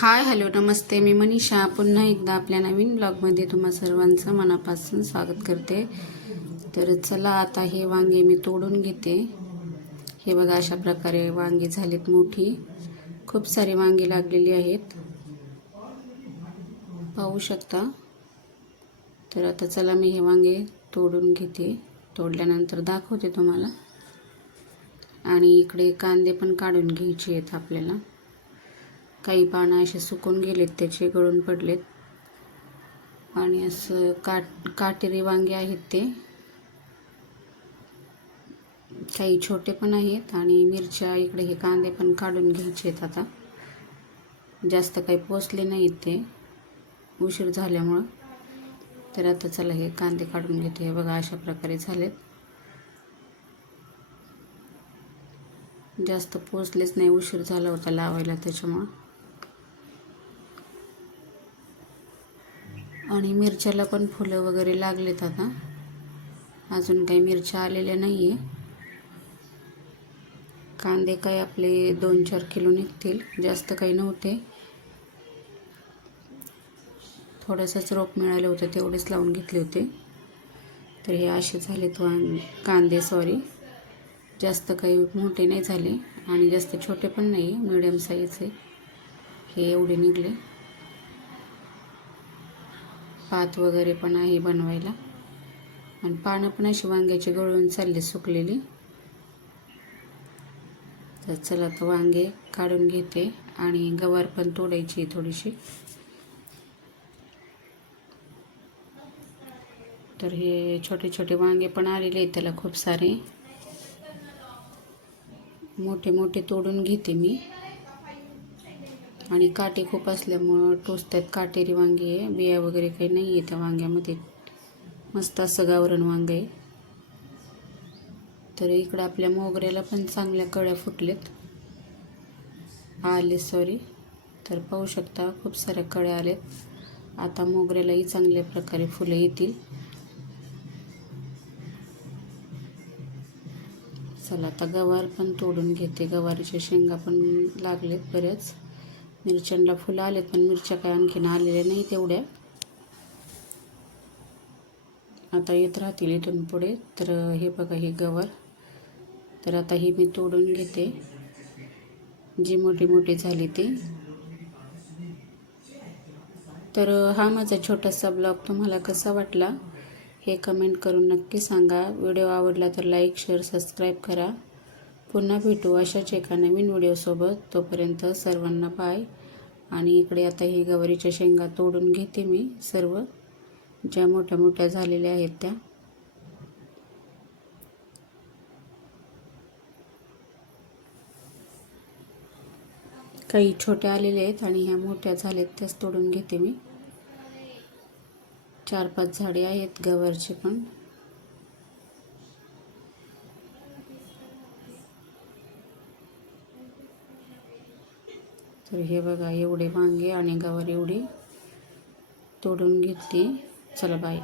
Hi hello नमस्ते, मी मनीषा पुन्हा एकदा आपल्या नवीन ब्लॉगमध्ये तुम्हा सर्वांचं मनापासून स्वागत करते। तर चला आता हे वांगे मी तोडून घेते। हे बघा अशा प्रकारे वांगी झालीत मोठी, खूप सारी वांगी लागलेली आहेत, पाहू शकता। तर आता चला मी हे वांगे तोडून घेते, तोडल्यानंतर दाखवते तुम्हाला। आणि इकडे कांदे पण काढून घ्यायचे आहेत आपल्याला। काही पानं असे सुकून गेलेत, त्याचे गळून पडलेत आणि असं काटेरी वांगे आहेत ते, काही छोटे पण आहेत। आणि मिरच्या इकडे हे कांदे पण काढून घ्यायचे आहेत। आता जास्त काही पोचले नाहीत ते उशीर झाल्यामुळं। तर आता चला हे कांदे काढून घेते। हे बघा अशा प्रकारे झालेत, जास्त पोचलेच नाही, उशीर झाला होता लावायला त्याच्यामुळं। आणि मिरच्याला पण फुलं वगैरे लागलेत, आता अजून काही मिरच्या आलेल्या नाही आहे। कांदे काय आपले 2-4 किलो निघतील, जास्त काही नव्हते, थोडंसंच रोप मिळालं होतं, तेवढेच लावून घेतले होते। तर हे असे झालेत कांदे, जास्त काही मोठे नाही झाले आणि जास्त छोटे पण नाही, मीडियम साईज आहे। हे एवढे निघले, पात वगैरे पण आहे बनवायला। आणि पानं पण अशी वांग्याची गळून चालली सुकलेली। तर चला तर वांगे काढून घेते आणि गवार पण तोडायची थोडीशी। तर हे छोटे छोटे वांगे पण आलेले आहेत, त्याला खूप सारे मोठे मोठे तोडून घेते मी। आणि काटे खूप असल्यामुळं टोचतात, काटेरी वांगे आहे, बिया वगैरे काही नाही आहे त्या वांग्यामध्ये, मस्त असं गावरान वांग आहे। तर इकडं आपल्या मोगऱ्याला पण चांगल्या कळ्या फुटलेत, तर पाहू शकता खूप साऱ्या कळ्या आलेत। आता मोगऱ्यालाही चांगल्या प्रकारे फुलं येतील। चला आता गवार पण तोडून घेते, गवारीच्या शेंगा पण लागलेत बऱ्याच। मिरच्यांना फुलं आलेत, पण मिरच्या काय आणखीन आलेल्या नाही तेवढ्या, आता येत राहतील इथून पुढे। तर हे बघा हे गवार, तर आता ही मी तोडून घेते, जी मोठी मोठी झाली ती। तर हा माझा छोटासा ब्लॉग तुम्हाला कसा वाटला हे कमेंट करून नक्की सांगा। व्हिडिओ आवडला तर लाईक, शेअर, सबस्क्राईब करा। पुन्हा भेटू अशाच एका नवीन व्हिडिओसोबत, तोपर्यंत सर्वांना बाय। आणि इकडे आता ही गवारीच्या शेंगा तोडून घेते मी सर्व, ज्या मोठ्या मोठ्या झालेल्या आहेत त्या। काही छोट्या आलेल्या आहेत आणि ह्या मोठ्या झाल्यात त्याच तोडून घेते मी। 4-5 झाडे आहेत गवारचे पण। तर हे बघा एवढे वांगे आणि गवार एवढी तोडून घेते। चला बाय।